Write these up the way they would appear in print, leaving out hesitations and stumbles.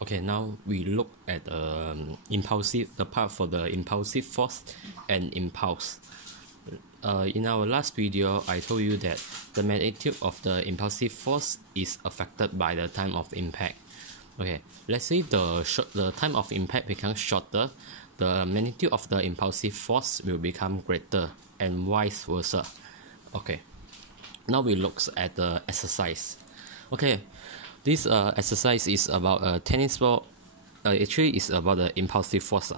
Okay, now we look at the part for the impulsive force and impulse. In our last video, I told you that the magnitude of the impulsive force is affected by the time of impact. Okay, let's say the time of impact becomes shorter, the magnitude of the impulsive force will become greater, and vice versa. Okay, now we look at the exercise. Okay, this exercise is about a tennis ball. Actually, it's about the impulsive force.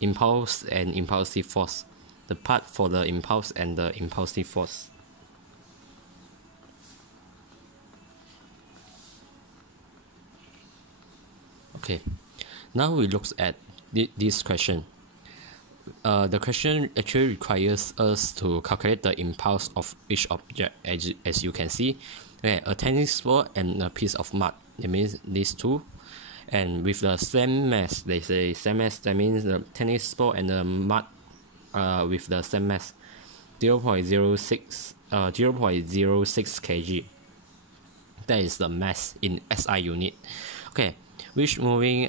Impulse and impulsive force. The part for the impulse and the impulsive force. Okay, now we look at this question. The question actually requires us to calculate the impulse of each object, as you can see. Okay, a tennis ball and a piece of mud. That means these two, and with the same mass. They say same mass. That means the tennis ball and the mud, with the same mass, 0.06 kg. That is the mass in SI unit. Okay, which moving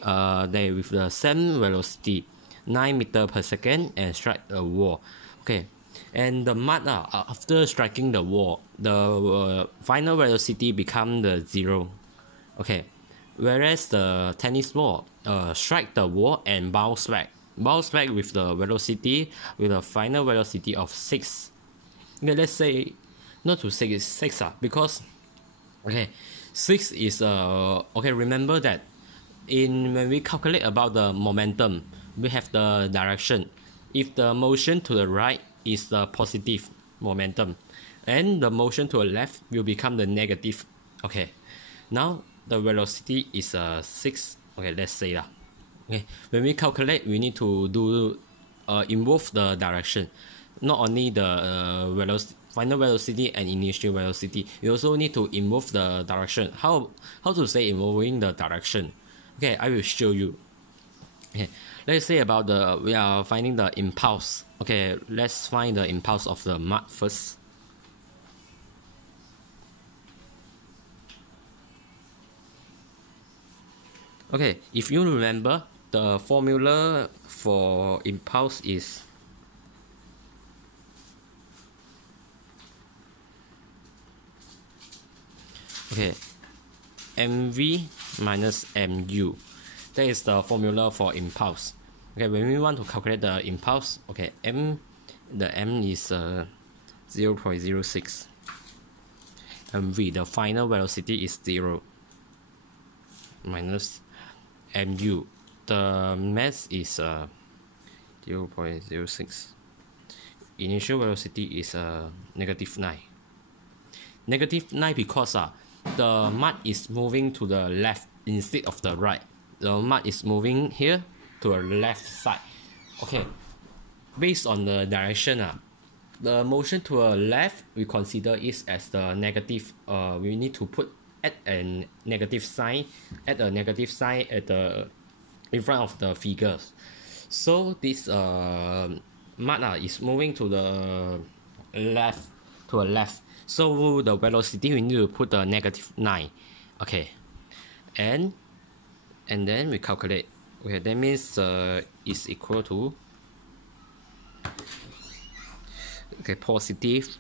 they with the same velocity, 9 meters per second, and strike a wall. Okay, and the mud after striking the wall, the final velocity become the 0. Okay, whereas the tennis ball strike the wall and bounce back with the velocity, with a final velocity of 6. Okay, let's say not to say it's 6 because okay, 6 is okay, remember that when we calculate about the momentum, we have the direction. If the motion to the right is the positive momentum, and the motion to the left will become the negative. Okay, now the velocity is 6. Okay, let's say that. Okay, when we calculate, we need to do involve the direction, not only the final velocity and initial velocity. You also need to involve the direction. How to say involving the direction? Okay, I will show you. Okay, let's say about we are finding the impulse. Okay, let's find the impulse of the mud first. Okay, if you remember, the formula for impulse is mv minus mu. That is the formula for impulse. Okay, when we want to calculate the impulse, okay, the m is 0.06 mv. The final velocity is 0 minus mu. The mass is 0.06. Initial velocity is -9. -9 because the mud is moving to the left instead of the right. The mud is moving here to the left side. Okay, based on the direction, the motion to the left, we consider it as the negative. We need to add a negative sign at the in front of the figures. So this mud is moving to the left. So the velocity, we need to put the -9. Okay, and then we calculate. Okay, that means is equal to positive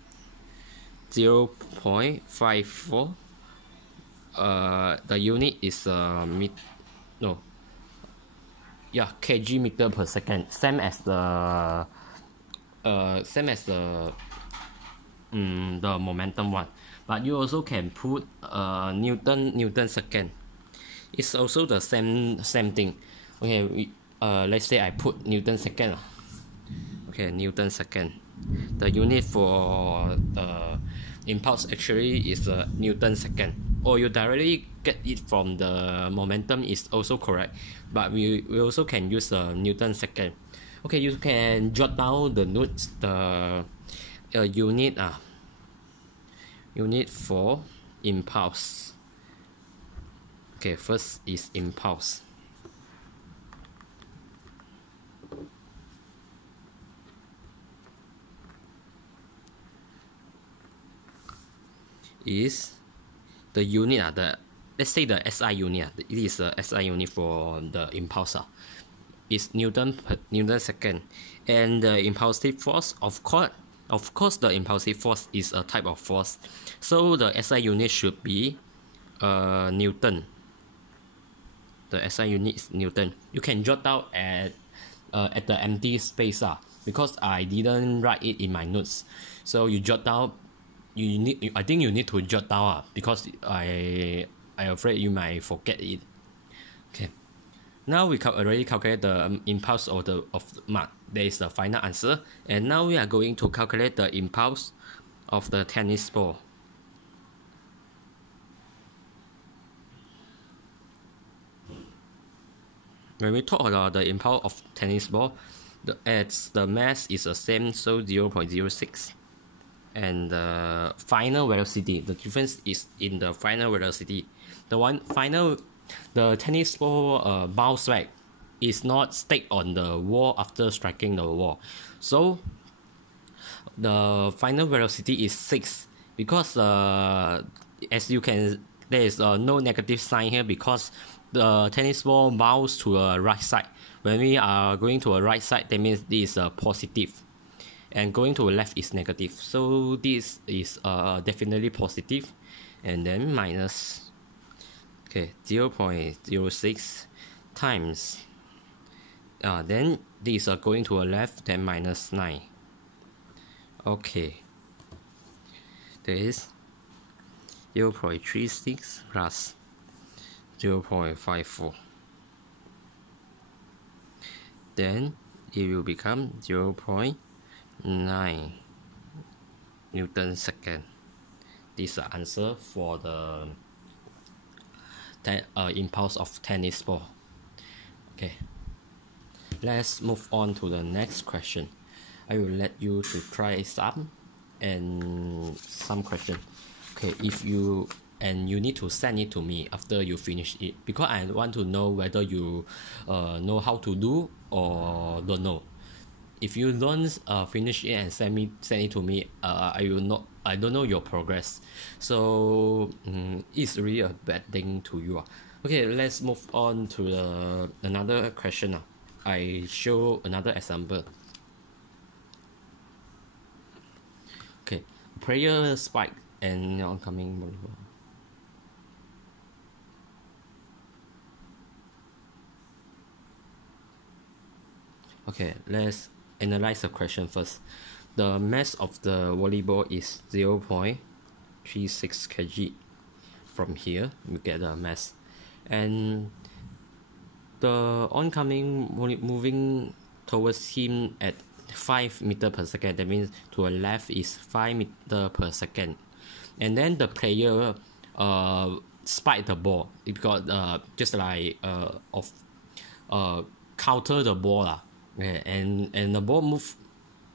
0.54. The unit is kg meter per second, same as the the momentum one, but you also can put Newton second. It's also the same thing. Okay, let's say I put Newton second. Okay, Newton second. The unit for the impulse actually is Newton second, or you directly get it from the momentum is also correct, but we also can use Newton second. Okay, you can jot down the notes, the unit for impulse. Okay, first is impulse. Is the unit the let's say the SI unit, it is the SI unit for the impulse. Is Newton per Newton second, and the impulsive force, of course, the impulsive force is a type of force, so the SI unit should be Newton. The SI unit is Newton. You can jot down at the empty space because I didn't write it in my notes. So you jot down. I think you need to jot down because I afraid you might forget it. Okay. Now we already calculate the impulse of the mark. There is the final answer, and now we are going to calculate the impulse of the tennis ball. When we talk about the impulse of tennis ball, the mass is the same, so 0.06, and the final velocity. The difference is in the final velocity. The tennis ball bounce back is not stick on the wall after striking the wall, so the final velocity is 6 because as you can, there is no negative sign here because the tennis ball bounce to the right side. When we are going to a right side, that means this is positive, and going to the left is negative. So this is definitely positive, and then minus 0.06 times. Then these are going to the left, then minus 9. Okay, there is 0.36 plus 0.54. Then it will become 0.9 Newton second. This is the answer for the impulse of tennis ball. Okay, let's move on to the next question. I will let you to try some question. Okay, you need to send it to me after you finish it because I want to know whether you know how to do or don't know. If you don't finish it and send it to me, I don't know your progress. So it's really a bad thing to you. Okay, let's move on to another question. I show another example. Okay, player spike and oncoming volleyball. Okay, let's analyze the question first. The mass of the volleyball is 0.36 kg. From here, you get the mass, and the oncoming moving towards him at 5 meters per second. That means to the left is 5 meters per second, and then the player spike the ball. It got just like counter the ball okay, and the ball move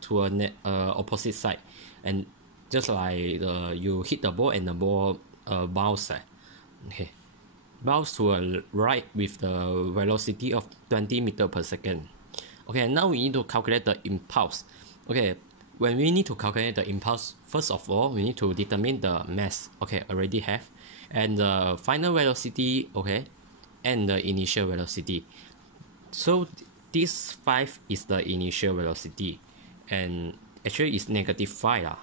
to a opposite side, and just like you hit the ball and the ball bounce. Okay, bounce to a right with the velocity of 20 meters per second. Okay, now we need to calculate the impulse. Okay, when we need to calculate the impulse, first of all, we need to determine the mass. Okay, already have, and the final velocity. Okay, and the initial velocity. So this 5 is the initial velocity, and actually it's -5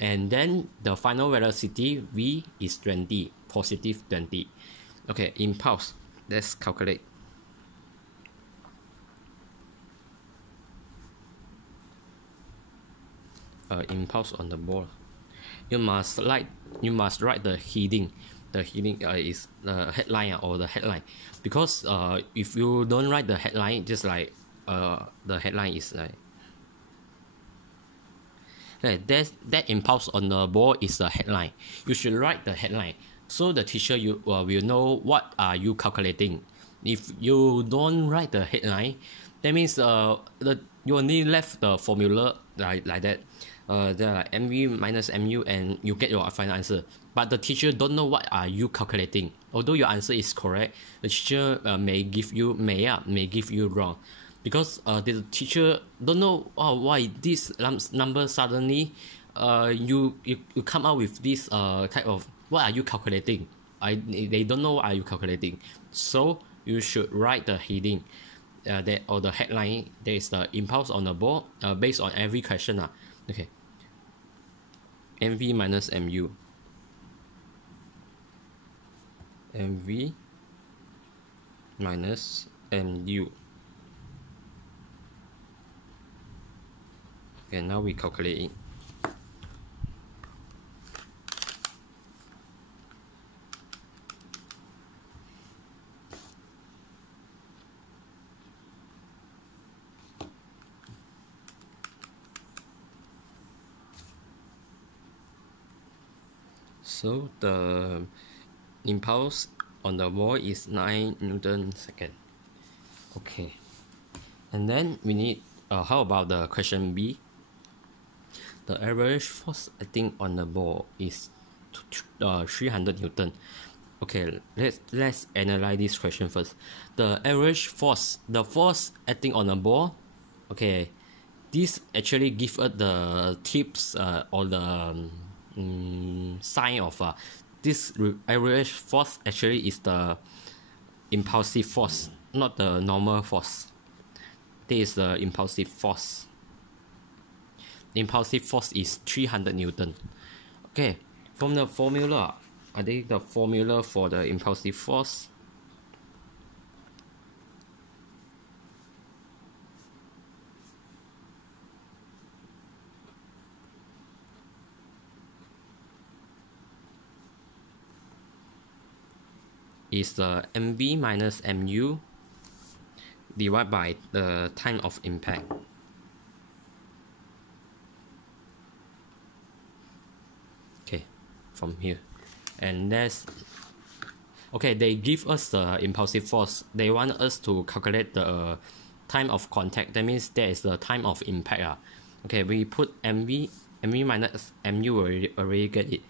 and then the final velocity v is 20, positive 20. Okay, impulse, let's calculate. Impulse on the ball. You must write the heading. The heading is the headline or the headline, because if you don't write the headline, just like the headline is like that impulse on the ball is the headline. You should write the headline so the teacher will know what are you calculating. If you don't write the headline, that means you only left the formula like that. They're like MV minus MU and you get your final answer, but the teacher don't know what are you calculating. Although your answer is correct, the teacher may give you wrong, because the teacher don't know why this number suddenly you come out with this type of, what are you calculating. they don't know what are you calculating. So you should write the heading, that or the headline. There is the impulse on the ball, based on every question. Okay. MV minus MU. MV minus MU. Okay, now we calculate it. So the impulse on the ball is 9 Newton second. Okay, and then we need, how about the question B? The average force acting on the ball is 300 Newton. Okay, let's analyze this question first. The average force, the force acting on the ball, okay, this actually give us the tips, or the sign of this average force actually is the impulsive force, not the normal force. This is the impulsive force. The impulsive force is 300 Newton. Okay, from the formula, I think the formula for the impulsive force is the mv minus mu divided by the time of impact. Okay, from here, and that's okay. They give us the impulsive force. They want us to calculate the time of contact. That means that is the time of impact. Okay, we put mv minus mu, already get it.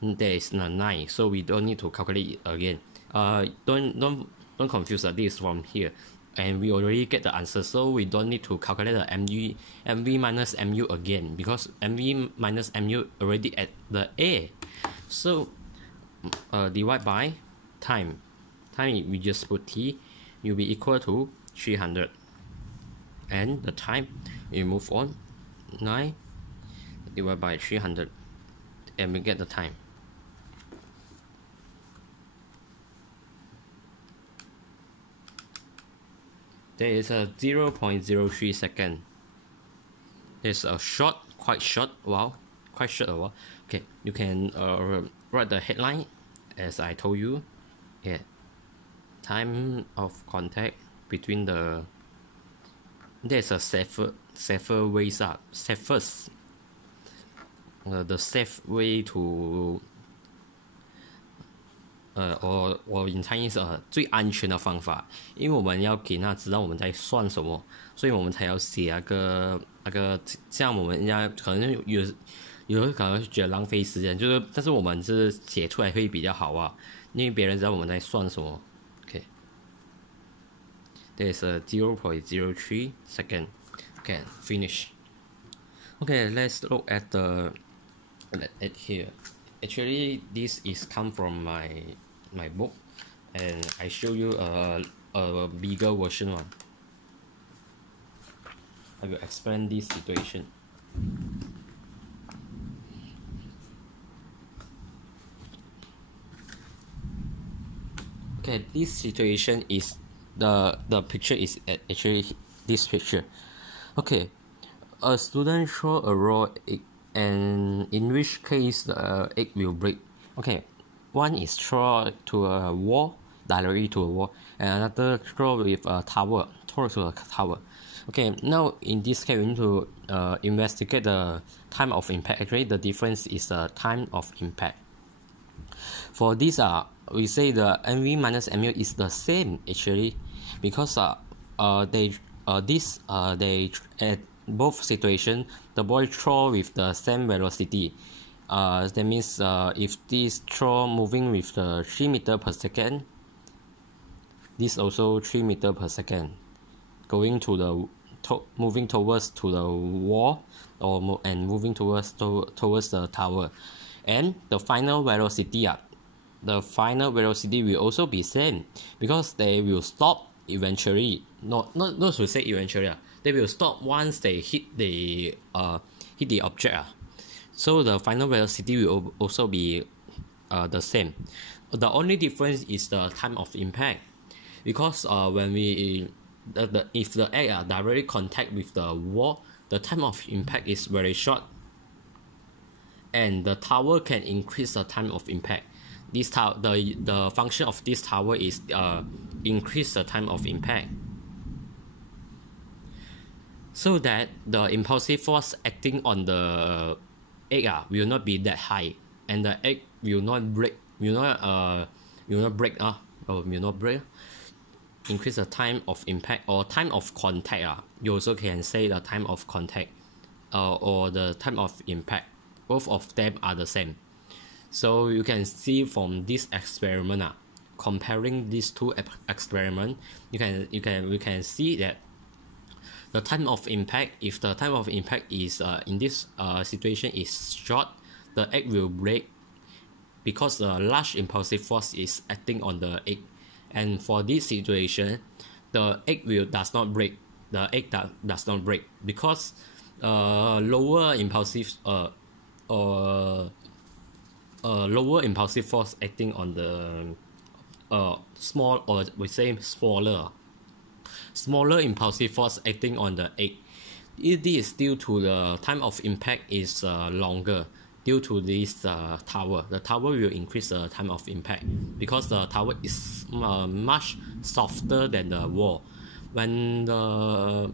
There is 9, so we don't need to calculate it again. Don't confuse that. This is from here, and we already get the answer, so we don't need to calculate the mv minus mu again, because mv minus mu already at the A. So divide by time we just put t will be equal to 300, and the time we move on 9 divided by 300, and we get the time. There is a 0.03 second. There's a quite short while. Okay, you can write the headline as I told you. Yeah, time of contact between the. There's a safer ways up. Safest. The safe way to. or in Chinese 最安全的方法，因为我们要给他知道我们在算什么，所以我们才要写那个这样我们人家可能有人可能觉得浪费时间，就是但是我们是写出来会比较好因为别人知道我们在算什么。Okay, there's a 0.03 second. Okay, finish. Okay, let's look at here. Actually, this is come from my book, and I show you a bigger version one. I will explain this situation. Okay, this situation is the picture is actually this picture. Okay, a student throw a raw egg, and in which case the egg will break. Okay, one is throw to a wall, directly to a wall, and another throw with a tower, towards a tower. Okay, now in this case we need to investigate the time of impact. Actually, the difference is the time of impact. For this we say the mv minus mu is the same actually, because they at both situation the ball throw with the same velocity. That means if this throw moving with the 3 meters per second, this also 3 meters per second, going to the moving towards to the wall and moving towards the tower, and the final velocity the final velocity will also be same, because they will stop eventually. Not to say eventually. They will stop once they hit the object. So the final velocity will also be the same. The only difference is the time of impact, because when we if the egg directly contact with the wall, the time of impact is very short, and the tower can increase the time of impact. This the function of this tower is increase the time of impact, so that the impulsive force acting on the egg will not be that high, and the egg will not break. Will not break. Increase the time of impact or time of contact. You also can say the time of contact or the time of impact. Both of them are the same. So you can see from this experiment, comparing these two experiments, we can see that the time of impact, if the time of impact is in this situation is short, the egg will break, because the large impulsive force is acting on the egg. And for this situation, the egg does not break. The egg does not break, because lower impulsive force acting on the small, or we say smaller impulsive force acting on the egg. It is due to the time of impact is longer. Due to this tower, the tower will increase the time of impact, because the tower is much softer than the wall. When the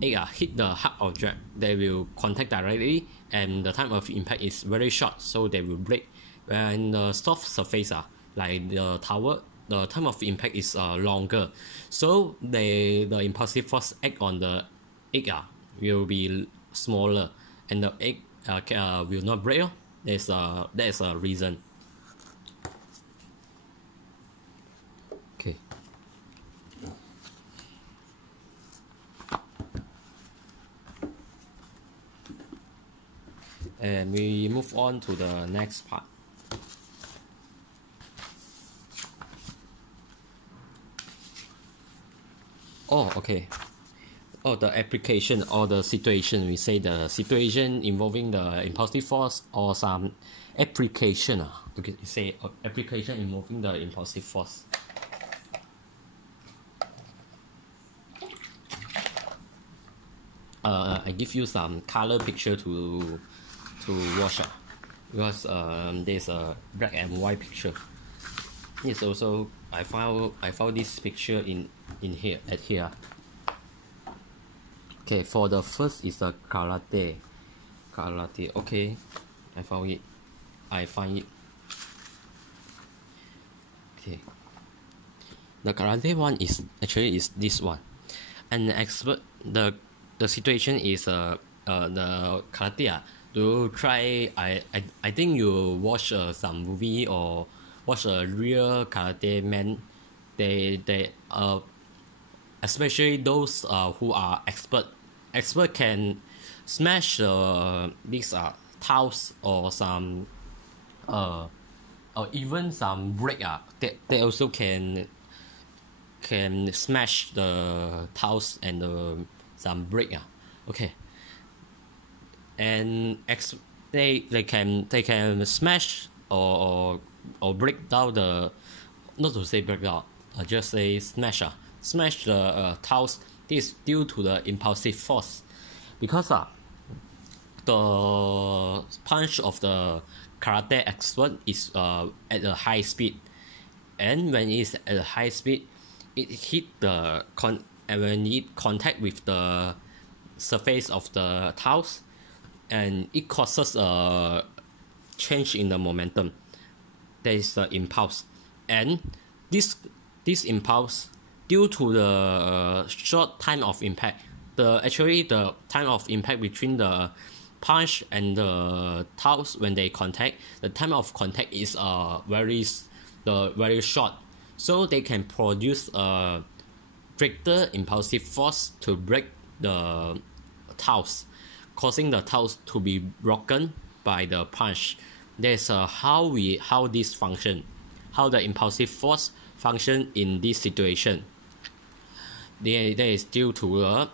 egg hit the hard object, they will contact directly, and the time of impact is very short, so they will break. When the soft surface like the tower, the time of impact is longer, so the impulsive force act on the egg will be smaller, and the egg will not break. There's a reason. Okay. And we move on to the next part. Oh, okay. Oh, the application or the situation. We say the situation involving the impulsive force, or some application. Okay, say application involving the impulsive force. I give you some color picture to watch, because there's a black and white picture. Yes, also I found this picture in here at here. Okay, for the first is the karate. Okay, I found it. Okay, the karate one is actually this one. And the situation is the karate. To try, I think you watch some movie or watch a real karate man. They especially those who are expert can smash these tiles, or some or even some brick. They also can smash the tiles and some brick. Okay, and they can smash or break down the, not to say break down, just say smash the tiles. This is due to the impulsive force, because the punch of the karate expert is at a high speed, and when it's at a high speed, it hit the and when it contact with the surface of the tiles, and it causes a change in the momentum. There is the impulse, and this impulse, due to the short time of impact, the time of impact between the punch and the tiles, when they contact, the time of contact is very short, so they can produce a greater impulsive force to break the tiles, causing the tiles to be broken by the punch. there's how this function, how the impulsive force function in this situation. There is due to a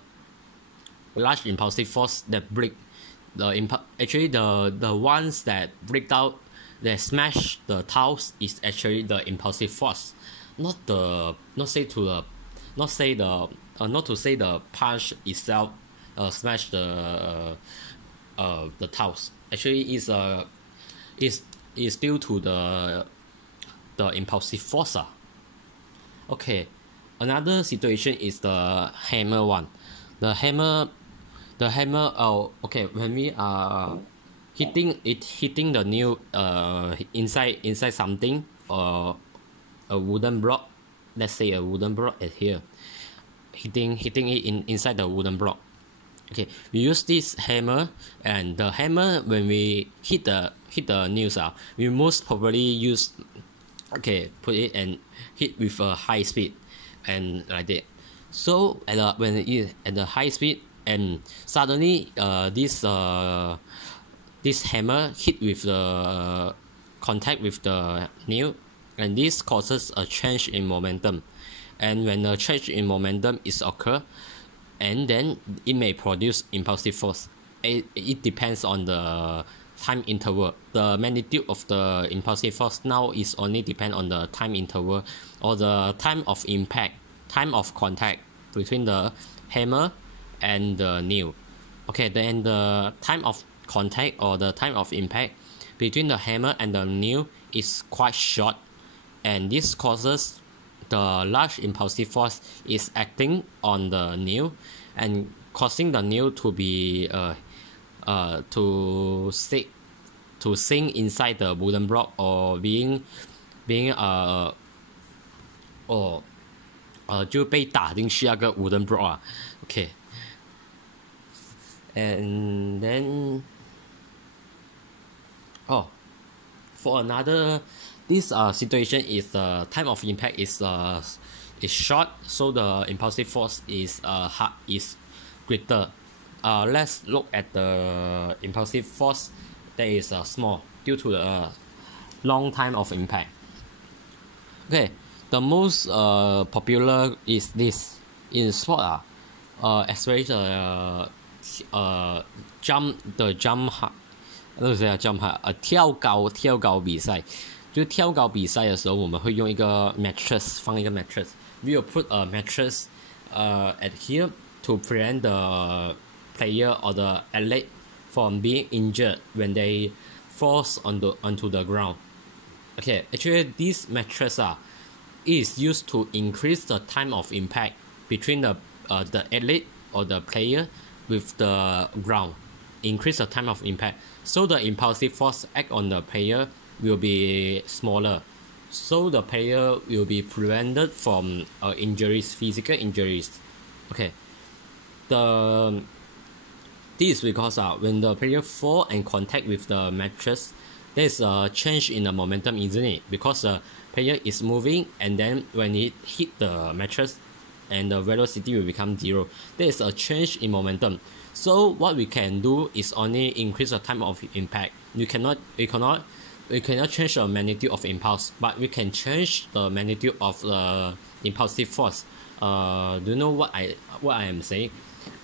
large impulsive force that break the ones that break out, that smash the tiles is actually the impulsive force, not to say the punch itself smash the tiles. Actually is due to the impulsive force. Okay, another situation is the hammer one. The hammer okay, when we are hitting the nail inside something, or a wooden block, let's say a wooden block is here, hitting it inside the wooden block. Okay, we use this hammer, and the hammer, when we hit the nails, we most probably use, okay, put it and hit with a high speed, and like that. So when it is at the high speed, and suddenly this hammer hit with the contact with the nail, and this causes a change in momentum. And when a change in momentum is occur, and then it may produce impulsive force. It depends on the time interval. The magnitude of the impulsive force now is only depend on the time interval, or the time of impact, time of contact between the hammer and the nail. Okay, then the time of contact, or the time of impact between the hammer and the nail is quite short, and this causes the large impulsive force is acting on the nail and causing the nail to be to sink inside the wooden block, or being 就被打进去那个 wooden block Okay, and then for another, this situation is the time of impact is short, so the impulsive force is greater. Let's look at the impulsive force that is small due to the long time of impact. Okay, the most popular is this in sport, especially the jump 跳高比赛，就是跳高比赛的时候，我们会用一个 mattress 放一个 mattress. We will put a mattress at here to prevent the player or the athlete from being injured when they falls onto the ground. Okay, actually this mattress is used to increase the time of impact between the athlete or the player with the ground. Increase the time of impact, so the impulsive force act on the player will be smaller, so the player will be prevented from injuries, physical injuries. Okay, this is because when the player fall and contact with the mattress, there's a change in the momentum, isn't it? Because the player is moving, and then when it hit the mattress, and the velocity will become 0. There is a change in momentum. So what we can do is only increase the time of impact. We cannot change the magnitude of impulse, but we can change the magnitude of the impulsive force. Do you know what I am saying?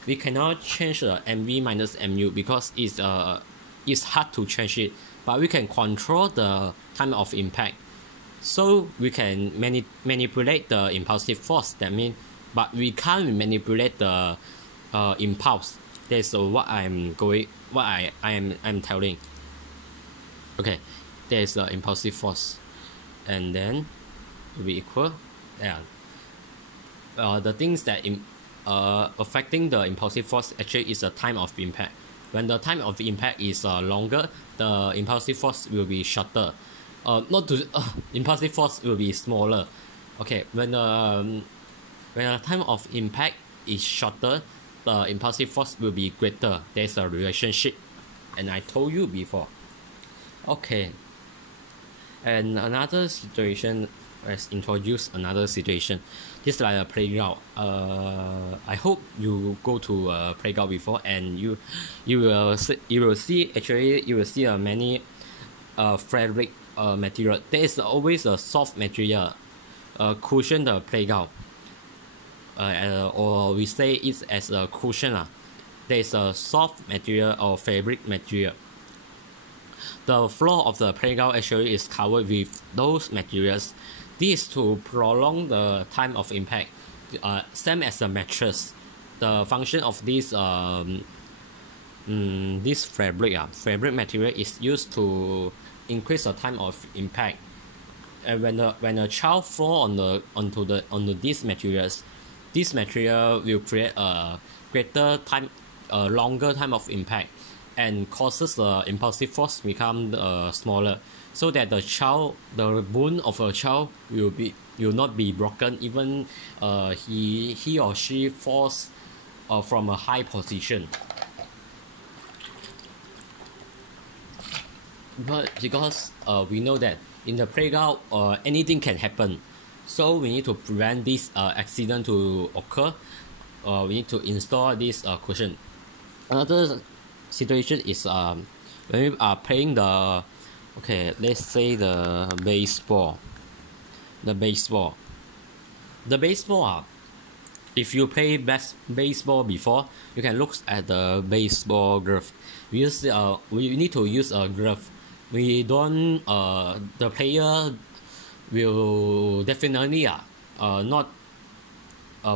We cannot change the mv minus mu because it's hard to change it, but we can control the time of impact. So we can manipulate the impulsive force. That means, but we can't manipulate the impulse. That's what I'm telling. Okay, there's the impulsive force, and then will be equal. Yeah. The things that affecting the impulsive force actually is the time of impact. When the time of impact is longer, the impulsive force will be shorter. Impulsive force will be smaller. Okay, when the time of impact is shorter, the impulsive force will be greater. There's a relationship, and I told you before. Okay, and another situation, let's introduce another situation. Just like a playground. I hope you go to a playground before, and you will see many fabric material. There is always a soft material cushion the playground, or we say it as a cushion. There is a soft material or fabric material. The floor of the playground actually is covered with those materials. This to prolong the time of impact. Same as a mattress. The function of this this fabric material is used to increase the time of impact. And when a child fall onto these materials, this material will create a greater time, a longer time of impact, and causes the impulsive force become smaller, so that the bone of a child will not be broken even he or she falls from a high position. But because we know that in the playground anything can happen, so we need to prevent this accident to occur. We need to install this cushion. Another situation is when we are playing let's say the baseball. If you play baseball before, you can look at the baseball glove. We need to use a glove. We don't the player will definitely not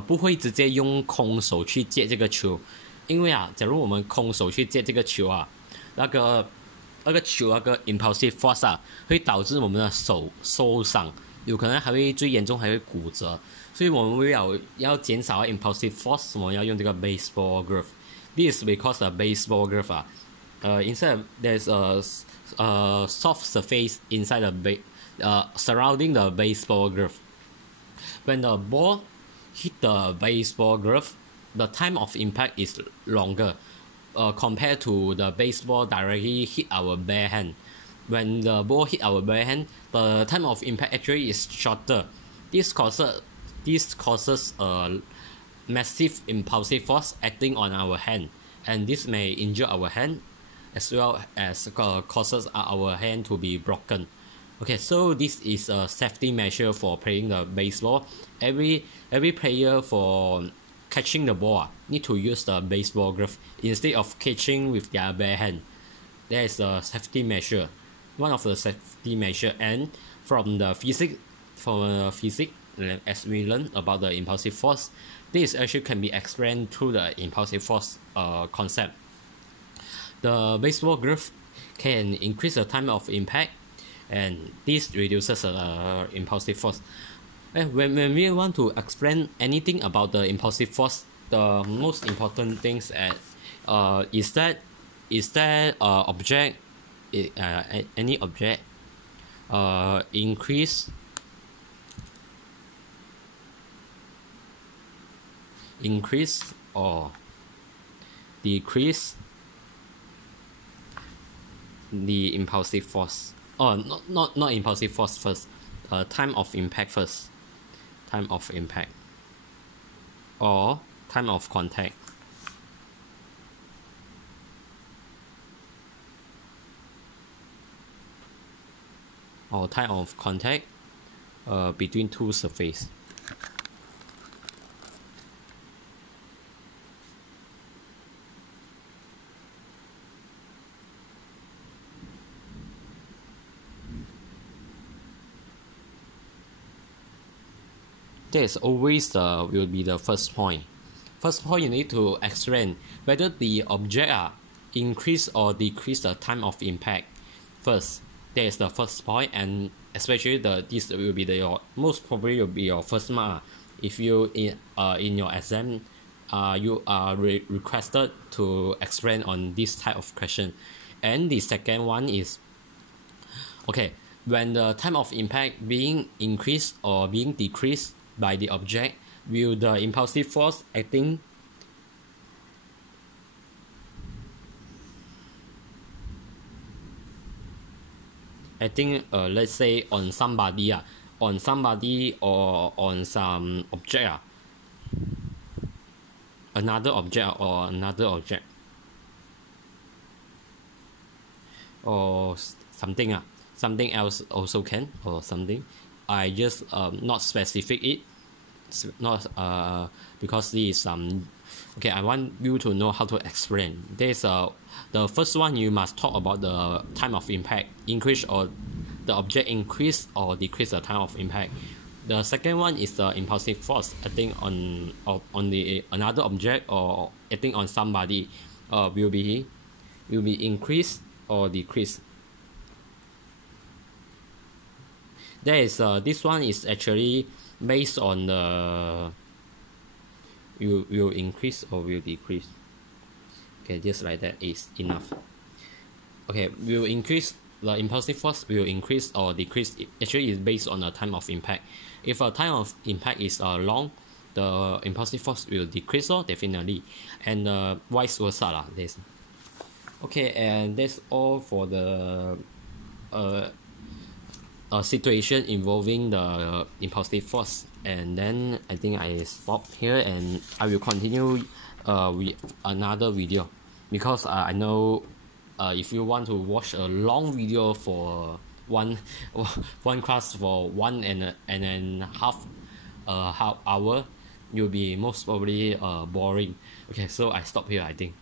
不会直接用空手去接这个球，因为假如我们空手去接这个球那个球那个 impulsive force 会导致我们的手受伤，有可能还会最严重还会骨折。所以我们为了要减少 impulsive force， 我们要用这个 baseball glove. This is because the baseball glove inside there's a soft surface inside surrounding the baseball glove. When the ball hit the baseball glove, the time of impact is longer compared to the baseball directly hit our bare hand. When the ball hit our bare hand, the time of impact actually is shorter. This causes a massive impulsive force acting on our hand, and this may injure our hand as well as causes our hand to be broken. Okay, so this is a safety measure for playing the baseball. Every player for catching the ball need to use the baseball glove instead of catching with their bare hand. That is a safety measure, one of the safety measure. And from the physics, as we learn about the impulsive force, this actually can be explained through the impulsive force concept. The baseball glove can increase the time of impact, and this reduces impulsive force. When we want to explain anything about the impulsive force, the most important things is that object, any object increase or decrease the impulsive force. Not impulsive force first. Time of impact first. Time of impact or time of contact. Or time of contact between two surfaces. That is always will be the first point. First point, you need to explain whether the object increase or decrease the time of impact first. That is the first point, and especially this will be your most probably will be your first mark. If you in your exam you are requested to explain on this type of question. And the second one is, okay, when the time of impact being increased or being decreased by the object, will the impulsive force acting let's say on somebody or on some object another object or something else also can, or something. I just not specific it, not because this is okay. I want you to know how to explain. There's the first one, you must talk about the time of impact, increase or the object increase or decrease the time of impact. The second one is the impulsive force acting on the another object or acting on somebody, will be increased or decreased. There is this one is actually based on the will increase or will decrease. Okay, just like that is enough. Okay, will increase, the impulsive force will increase or decrease. It actually is based on the time of impact. If a time of impact is long, the impulsive force will decrease, definitely, and vice versa lah. Okay, and that's all for the situation involving the impulsive force. And then I think I stop here and I will continue with another video, because I know if you want to watch a long video for one class for 1.5 half hour, you'll be most probably boring. Okay, so I stop here, I think.